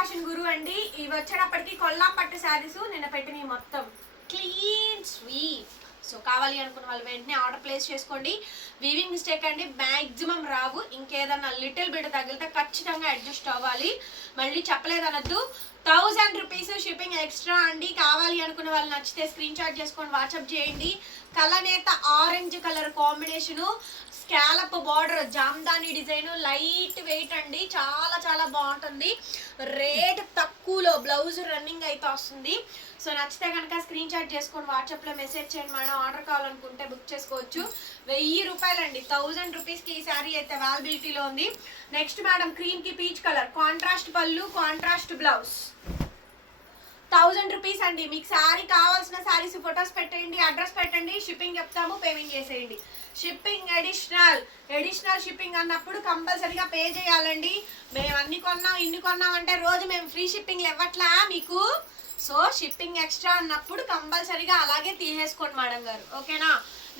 Fashion గురు అండి. ఇవి వచ్చేటప్పటికి కొల్లాం పట్టు శారీస్ నిన్న పెట్టినవి మొత్తం. క్లీన్ స్వీట్ సో కావాలి అనుకున్న వాళ్ళు వెంటనే ఆర్డర్ ప్లేస్ చేసుకోండి. వీవింగ్ మిస్టేక్ అండి. మ్యాక్సిమం రావు. ఇంకేదన్నా లిటిల్ బిట్ తగిలితే ఖచ్చితంగా అడ్జస్ట్ అవ్వాలి. మళ్ళీ చెప్పలేదనద్దు. థౌజండ్ రూపీస్ షిప్పింగ్ ఎక్స్ట్రా అండి. కావాలి అనుకున్న వాళ్ళు నచ్చితే స్క్రీన్ షాట్ చేసుకొని వాట్సాప్ చేయండి. కలనేత orange colour combination scallop border Jamdani design light weight అండి. చాలా చాలా బాగుంటుంది. రేట్ తక్కువలో బ్లౌజ్ రన్నింగ్ అయితే వస్తుంది. సో నచ్చితే కనుక స్క్రీన్ షాట్ చేసుకొని వాట్సాప్లో మెసేజ్ చేయండి. మేడం ఆర్డర్ కావాలనుకుంటే బుక్ చేసుకోవచ్చు. వెయ్యి రూపాయలండి. థౌజండ్ రూపీస్కి ఈ శారీ అయితే అవైలబిలిటీలో ఉంది. Next madam క్రీమ్కి peach colour contrast pallu contrast blouse thousand rupees అండి. మీకు శారీ కావాల్సిన శారీస్ ఫొటోస్ పెట్టండి అడ్రస్ పెట్టండి షిప్పింగ్ చెప్తాము పేమెంట్ చేసేయండి. షిప్పింగ్ అడిషనల్ అడిషనల్ షిప్పింగ్ అన్నప్పుడు కంపల్సరీగా పే చేయాలండి. మేము అన్ని కొన్నాం ఇన్ని కొన్నాం అంటే రోజు మేము ఫ్రీ షిప్పింగ్లు ఇవ్వట్లా మీకు? సో షిప్పింగ్ ఎక్స్ట్రా అన్నప్పుడు కంపల్సరీగా అలాగే తీసేసుకోండి మేడం గారు. ఓకేనా?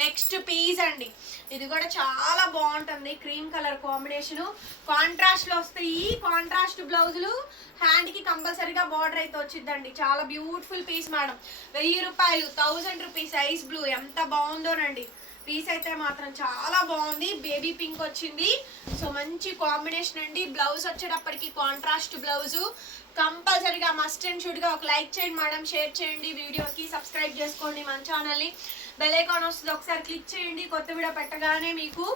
నెక్స్ట్ పీస్ అండి. ఇది కూడా చాలా బాగుంటుంది. Cream colour combination. కాంట్రాస్ట్లో వస్తాయి. కాంట్రాస్ట్ బ్లౌజులు హ్యాండ్కి కంపల్సరీగా బార్డర్ అయితే వచ్చిందండి. చాలా బ్యూటిఫుల్ పీస్ మేడం వెయ్యి రూపాయలు థౌజండ్ రూపీస్ ఐస్ బ్లూ ఎంత బాగుందోనండి. పీస్ అయితే మాత్రం చాలా బాగుంది. బేబీ పింక్ వచ్చింది. సో మంచి కాంబినేషన్ అండి. బ్లౌజ్ వచ్చేటప్పటికి కాంట్రాస్ట్ బ్లౌజు కంపల్సరీగా మస్ట్ అండ్ షుడ్గా ఒక లైక్ చేయండి మేడం షేర్ చేయండి. వీడియోకి సబ్స్క్రైబ్ చేసుకోండి మన ఛానల్ని బెల్ ఐకాన్ వస్తుంది. ఒకసారి క్లిక్ చేయండి. కొత్త వీడియో పెట్టగానే మీకు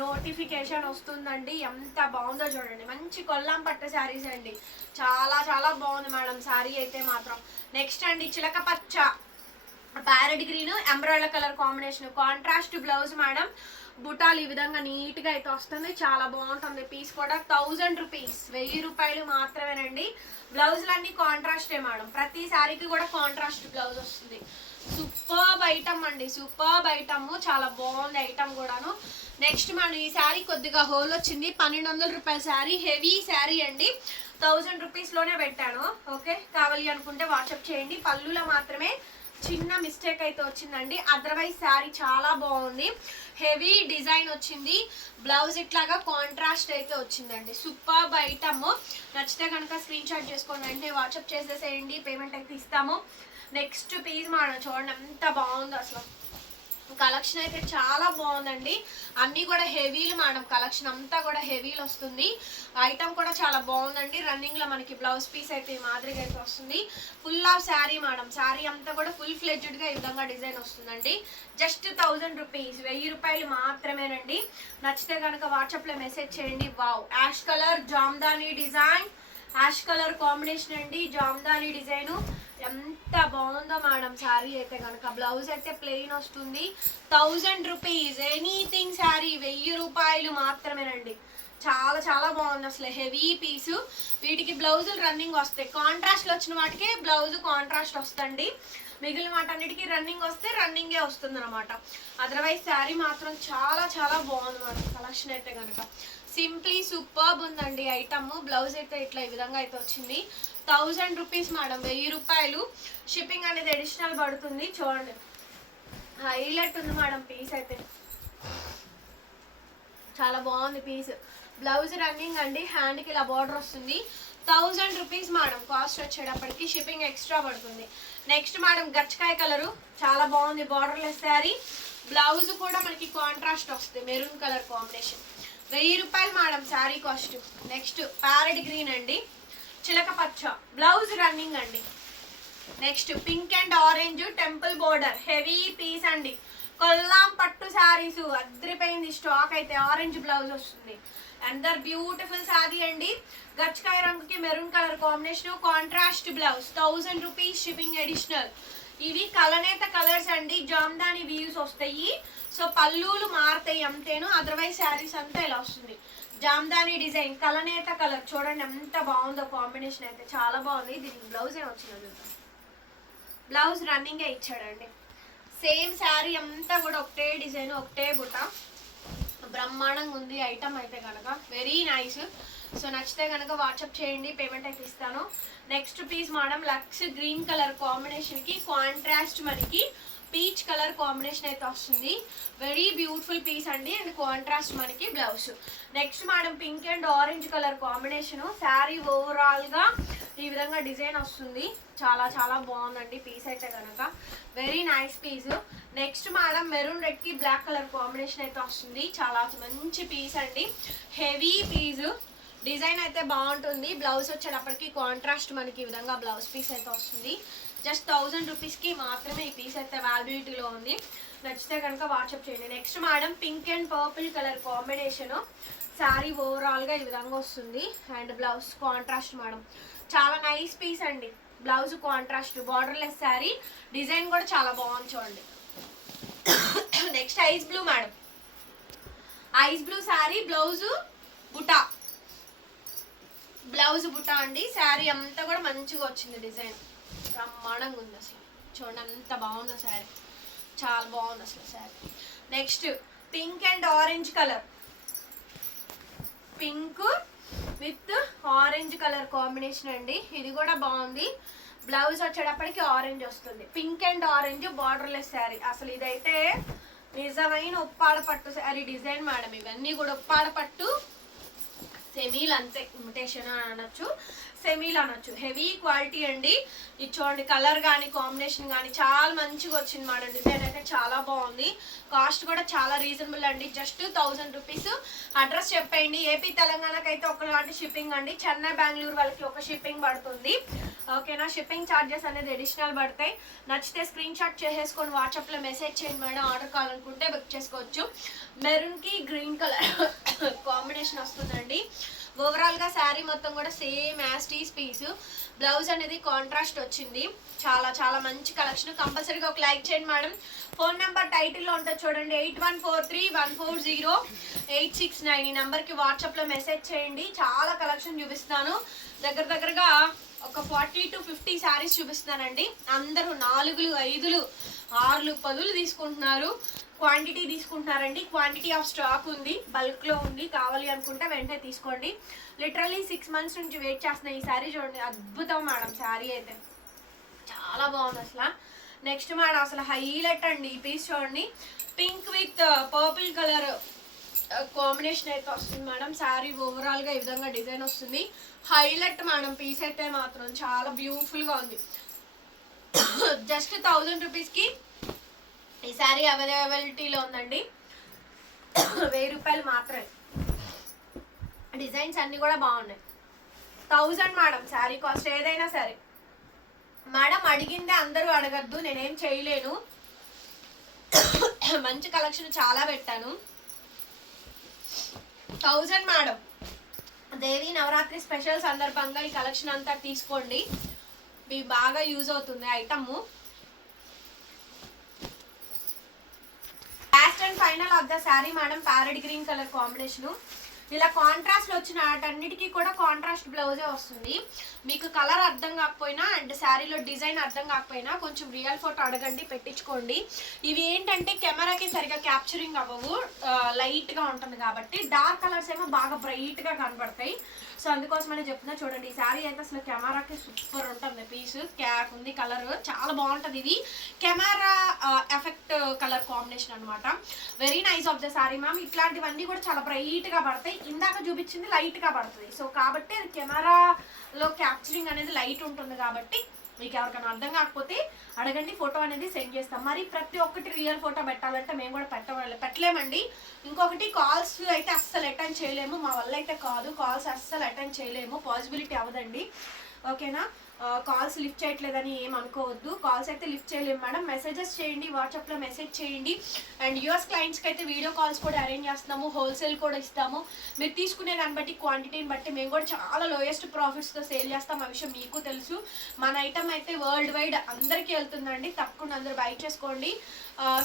నోటిఫికేషన్ వస్తుందండి. ఎంత బాగుందో చూడండి. మంచి కొల్లం పట్ట శారీస్ అండి. చాలా చాలా బాగుంది మేడం. శారీ అయితే మాత్రం. నెక్స్ట్ అండి చిలక పచ్చ. Parrot green embroider colour combination contrast blouse madam. బుటాలు ఈ విధంగా నీట్గా అయితే వస్తుంది. చాలా బాగుంటుంది. పీస్ కూడా థౌజండ్ రూపీస్ వెయ్యి రూపాయలు మాత్రమేనండి. బ్లౌజులన్నీ కాంట్రాస్టే మేడం. ప్రతి శారీకి కూడా కాంట్రాస్ట్ బ్లౌజ్ వస్తుంది. సూపర్ ఐటమ్ అండి సూపర్ ఐటమ్. చాలా బాగుంది ఐటమ్ కూడాను. నెక్స్ట్ మనం ఈ శారీ కొద్దిగా హోల్ వచ్చింది. పన్నెండు వందల రూపాయల శారీ హెవీ శారీ అండి. థౌజండ్ రూపీస్లోనే పెట్టాను. ఓకే? కావాలి అనుకుంటే వాట్సాప్ చేయండి. పళ్ళులో మాత్రమే చిన్న మిస్టేక్ అయితే వచ్చిందండి. అదర్వైజ్ శారీ చాలా బాగుంది. హెవీ డిజైన్ వచ్చింది. బ్లౌజ్ ఇట్లాగా కాంట్రాస్ట్ అయితే వచ్చిందండి. Super item. నచ్చితే కనుక స్క్రీన్ షాట్ చేసుకోండి అంటే వాట్సాప్ చేసేసేయండి. పేమెంట్ అయితే ఇస్తాము. నెక్స్ట్ పీస్ మేడం చూడండి ఎంత బాగుందో అసలు. కలెక్షన్ అయితే చాలా బాగుందండి. అన్నీ కూడా హెవీలు మేడం కలెక్షన్ అంతా కూడా హెవీలు వస్తుంది. ఐటమ్ కూడా చాలా బాగుందండి. రన్నింగ్లో మనకి బ్లౌజ్ పీస్ అయితే ఈ మాదిరిగా అయితే వస్తుంది. Full of sari madam sari అంతా కూడా ఫుల్ ఫ్లెడ్జ్డ్గా ఈ విధంగా డిజైన్ వస్తుందండి. జస్ట్ థౌజండ్ రూపీస్ వెయ్యి రూపాయలు మాత్రమేనండి. నచ్చితే కనుక వాట్సాప్లో మెసేజ్ చేయండి. Wow ash colour Jamdani design ash colour combination అండి. జామ్దాని డిజైన్. ఎంత బాగుందో మేడం శారీ అయితే కనుక బ్లౌజ్ అయితే ప్లెయిన్ వస్తుంది. Thousand rupees. ఎనీథింగ్ శారీ. వెయ్యి రూపాయలు మాత్రమేనండి. చాలా చాలా బాగుంది అసలు. Heavy piece. వీటికి బ్లౌజులు రన్నింగ్ వస్తాయి. కాంట్రాస్ట్లు వచ్చిన వాటికి బ్లౌజ్ కాంట్రాస్ట్ వస్తుంది మిగిలిన వాటన్నిటికీ రన్నింగ్ వస్తే రన్నింగే వస్తుంది అనమాట అదర్వైజ్ శారీ మాత్రం చాలా చాలా బాగుంది మేడం. కలెక్షన్ అయితే కనుక సింప్లీ సూపర్బ్ ఉందండి ఐటమ్ బ్లౌజ్ అయితే ఇట్లా ఈ విధంగా అయితే వచ్చింది. Thousand rupees madam. వెయ్యి రూపాయలు. షిప్పింగ్ అనేది అడిషనల్ పడుతుంది. చూడండి. హైలైట్ ఉంది మేడం పీస్ అయితే. చాలా బాగుంది పీస్ బ్లౌజ్ రన్నింగ్ అండి హ్యాండ్కి ఇలా బార్డర్ వస్తుంది. థౌజండ్ రూపీస్ మేడం కాస్ట్ వచ్చేటప్పటికి షిప్పింగ్ ఎక్స్ట్రా పడుతుంది. నెక్స్ట్ మేడం గచ్చకాయ కలరు చాలా బాగుంది బార్డర్లెస్ శారీ. బ్లౌజ్ కూడా మనకి కాంట్రాస్ట్ వస్తుంది మెరూన్ కలర్ కాంబినేషన్. వెయ్యి రూపాయలు madam sari cost. Next parrot green అండి చిలక పచ్చ. బ్లౌజ్ రన్నింగ్ అండి. Next pink and orange temple border heavy piece అండి. కొల్లాం పట్టు శారీస్ అద్రిపోయింది స్టాక్ అయితే ఆరెంజ్ బ్లౌజ్ వస్తుంది. అందర్ బ్యూటిఫుల్ సారీ అండి. గచ్చకాయ రంగుకి maroon colour combination contrast blouse thousand rupees shipping additional ఇవి కలనేత కలర్స్ అండి. జామ్దాని వ్యూస్ వస్తాయి. సో పల్లూలు మారుతాయి అంతేను. అదర్వైజ్ శారీస్ అంతా ఇలా వస్తుంది. జామ్దాని డిజైన్ కలనేత కలర్. చూడండి ఎంత బాగుందో కాంబినేషన్ అయితే. చాలా బాగుంది. దీనికి బ్లౌజ్ ఏం వచ్చిందో బ్లౌజ్ రన్నింగే ఇచ్చాడండి. సేమ్ శారీ అంతా కూడా ఒకటే డిజైన్ ఒకటే బుట్ట. బ్రహ్మాండంగా ఉంది ఐటమ్ అయితే కనుక వెరీ నైస్ సో నచ్చితే కనుక వాట్సాప్ చేయండి పేమెంట్ అయితే ఇస్తాను. Next piece madam lux green colour కాంబినేషన్కి కాంట్రాస్ట్ మనకి పీచ్ కలర్ కాంబినేషన్ అయితే వస్తుంది. వెరీ బ్యూటిఫుల్ పీస్ అండి. అండ్ కాంట్రాస్ట్ మనకి blouse next madam pink and orange colour combination sari ఓవరాల్గా ఈ విధంగా డిజైన్ వస్తుంది. చాలా చాలా బాగుందండి పీస్ అయితే కనుక very nice piece next madam maroon రెడ్కి black colour combination అయితే వస్తుంది. చాలా మంచి పీస్ అండి. హెవీ పీస్ డిజైన్ అయితే బాగుంటుంది. బ్లౌజ్ వచ్చేటప్పటికి కాంట్రాస్ట్ మనకి ఈ విధంగా బ్లౌజ్ పీస్ అయితే వస్తుంది. జస్ట్ థౌజండ్ రూపీస్కి మాత్రమే ఈ పీస్ అయితే వ్యాలిడిటీలో ఉంది. నచ్చితే కనుక వాట్సాప్ చేయండి. Next madam pink and purple colour combination sari ఓవరాల్గా ఈ విధంగా వస్తుంది. అండ్ బ్లౌజ్ కాంట్రాస్ట్ మేడం చాలా నైస్ పీస్ అండి. Blouse contrast borderless sari design కూడా చాలా బాగుంది చూడండి. Next ice blue madam ice blue sari blouse buta. Blouse బుటా అండి. శారీ అంతా కూడా మంచిగా వచ్చింది డిజైన్ బ్రహ్మాండంగా ఉంది అసలు. చూడండి అంత బాగుంది శారీ చాలా బాగుంది అసలు sari next pink and orange colour pink with orange colour combination అండి. ఇది కూడా బాగుంది. బ్లౌజ్ వచ్చేటప్పటికి ఆరెంజ్ వస్తుంది. Pink and orange borderless sari. అసలు ఇదైతే నిజమైన ఉప్పాడ పట్టు శారీ డిజైన్ మేడం. ఇవన్నీ కూడా ఉప్పాడ పట్టు సెమీల్ అంతే ఇమిటేషన్ అని అనొచ్చు. సెమీల్ అనొచ్చు. హెవీ క్వాలిటీ అండి. ఇది చూడండి కలర్ కానీ కాంబినేషన్ కానీ చాలా మంచిగా వచ్చింది మేడం డిజైన్ అయితే చాలా బాగుంది. కాస్ట్ కూడా చాలా రీజనబుల్ అండి. జస్ట్ థౌజండ్ రూపీస్ అడ్రస్ చెప్పేయండి. ఏపీ తెలంగాణకి అయితే ఒకలాంటి షిప్పింగ్ అండి. చెన్నై బెంగళూరు వాళ్ళకి ఒక షిప్పింగ్ పడుతుంది. ఓకేనా షిప్పింగ్ ఛార్జెస్ అనేది అడిషనల్ పడతాయి. నచ్చితే స్క్రీన్ షాట్ చేసేసుకొని వాట్సాప్లో మెసేజ్ చేయండి మేడం. ఆర్డర్ కావాలనుకుంటే బుక్ చేసుకోవచ్చు. మెరూన్కి గ్రీన్ కలర్ కాంబినేషన్ వస్తుందండి. ఓవరాల్గా శారీ మొత్తం కూడా సేమ్ యాస్టీస్ పీస్. బ్లౌజ్ అనేది కాంట్రాస్ట్ వచ్చింది. చాలా చాలా మంచి కలెక్షన్ కంపల్సరీగా ఒక లైక్ చేయండి మేడం. ఫోన్ నెంబర్ టైటిల్లో ఉంటుంది చూడండి. Eight one four three one four zero. Eight six nine ఈ నెంబర్కి వాట్సాప్లో మెసేజ్ చేయండి. చాలా కలెక్షన్ చూపిస్తాను దగ్గర దగ్గరగా ఒక ఫార్టీ టు ఫిఫ్టీ శారీస్ చూపిస్తున్నానండి. అందరూ నాలుగులు ఐదులు ఆరులు పదులు తీసుకుంటున్నారు. క్వాంటిటీ తీసుకుంటున్నారండి. క్వాంటిటీ ఆఫ్ స్టాక్ ఉంది. బల్క్లో ఉంది. కావాలి అనుకుంటే వెంటనే తీసుకోండి. లిటరల్లీ సిక్స్ మంత్స్ నుంచి వెయిట్ చేస్తున్నాయి ఈ శారీ చూడండి. అద్భుతం మేడం. శారీ అయితే చాలా బాగుంది అసలు. నెక్స్ట్ మేడం అసలు హైలైట్ అండి ఈ పీస్ చూడండి. Pink with purple colour Uh, combination అయితే వస్తుంది మేడం. శారీ ఓవరాల్గా ఈ విధంగా డిజైన్ వస్తుంది. హైలైట్ మేడం పీస్ అయితే మాత్రం చాలా బ్యూటిఫుల్గా ఉంది. జస్ట్ థౌజండ్ రూపీస్కి ఈ శారీ అవైలబిలిటీలో ఉందండి. వెయ్యి రూపాయలు మాత్రమే. డిజైన్స్ అన్నీ కూడా బాగున్నాయి. థౌజండ్ మేడం శారీ కాస్ట్ ఏదైనా సరే. మేడం అడిగిందే అందరూ అడగద్దు నేనేం చేయలేను. మంచి కలెక్షన్ చాలా పెట్టాను. Thousand madam. Devi Navratri special సందర్భంగా ఈ కలెక్షన్ అంతా తీసుకోండి. మీ బాగా యూజ్ అవుతుంది item. Last and final of the sari madam parrot green colour combination ఇలా కాంట్రాస్ట్ వచ్చిన వాటన్నిటికీ కూడా కాంట్రాస్ట్ బ్లౌజే వస్తుంది. మీకు కలర్ అర్థం కాకపోయినా అండ్ శారీలో డిజైన్ అర్థం కాకపోయినా కొంచెం రియల్ ఫోటో అడగండి పెట్టించుకోండి. ఇవి ఏంటంటే కెమెరాకి సరిగా క్యాప్చరింగ్ అవ్వవు లైట్గా ఉంటుంది కాబట్టి డార్క్ కలర్స్ ఏమో బాగా బ్రైట్గా కనబడతాయి. సో అందుకోసమనే చెప్తున్నా చూడండి ఈ శారీ అయితే అసలు కెమెరాకి సూపర్ ఉంటుంది. పీస్ క్యాక్ ఉంది కలర్ చాలా బాగుంటుంది ఇది. కెమెరా ఎఫెక్ట్ కలర్ కాంబినేషన్ అన్నమాట. Very nice of the sari ma'am ఇట్లాంటివన్నీ కూడా చాలా బ్రైట్గా పడతాయి. ఇందాక చూపించింది లైట్గా పడుతుంది. సో కాబట్టి అది కెమెరాలో క్యాప్చరింగ్ అనేది లైట్ ఉంటుంది కాబట్టి మీకు ఎవరికైనా అర్థం కాకపోతే అడగండి ఫోటో అనేది సెండ్ చేస్తాం. మరి ప్రతి ఒక్కటి రియల్ ఫోటో పెట్టాలంటే మేము కూడా పెట్టవాలి పెట్టలేమండి. ఇంకొకటి కాల్స్ అయితే అస్సలు అటెండ్ చేయలేము. మా వల్ల అయితే కాదు. కాల్స్ అస్సలు అటెండ్ చేయలేము. పాసిబిలిటీ అవ్వదండి. ఓకేనా? కాల్స్ లిఫ్ట్ చేయట్లేదని ఏం అనుకోవద్దు. కాల్స్ అయితే లిఫ్ట్ చేయలేము మేడం. మెసేజెస్ చేయండి వాట్సాప్లో మెసేజ్ చేయండి. అండ్ యూఎస్ క్లయింట్స్కి అయితే వీడియో కాల్స్ కూడా అరేంజ్ చేస్తాము హోల్సేల్ కూడా ఇస్తాము. మీరు తీసుకునే దాన్ని బట్టి క్వాంటిటీని బట్టి మేము కూడా చాలా లోయెస్ట్ ప్రాఫిట్స్తో సేల్ చేస్తాం. ఆ విషయం మీకు తెలుసు. మన ఐటమ్ అయితే వరల్డ్ వైడ్ అందరికీ వెళ్తుందండి. తప్పకుండా అందరూ బై చేసుకోండి.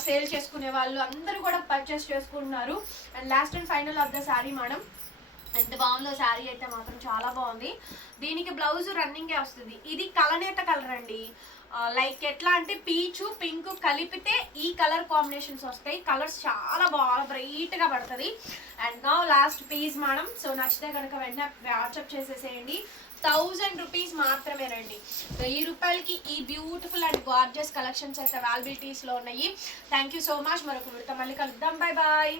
సేల్ చేసుకునే వాళ్ళు అందరూ కూడా పర్చేస్ చేసుకుంటున్నారు. And last and final of the sari madam ఎంత బాగుందో శారీ అయితే మాత్రం చాలా బాగుంది. దీనికి బ్లౌజ్ రన్నింగే వస్తుంది. ఇది కలనేత కలర్ అండి. లైక్ ఎట్లా అంటే పీచు పింక్ కలిపితే ఈ కలర్ కాంబినేషన్స్ వస్తాయి. కలర్స్ చాలా బాగా బ్రైట్గా పడుతుంది. అండ్ నా లాస్ట్ పీస్ మేడం సో నచ్చితే కనుక వెంటనే వాట్సాప్ చేసేసేయండి. థౌజండ్ రూపీస్ మాత్రమేనండి వెయ్యి రూపాయలకి ఈ బ్యూటిఫుల్ అండ్ గార్జియస్ కలెక్షన్స్ అయితే అవైలబిలిటీస్లో ఉన్నాయి. థ్యాంక్ యూ సో మచ్ మరొక విడత మళ్ళీ కలుద్దాం. Bye bye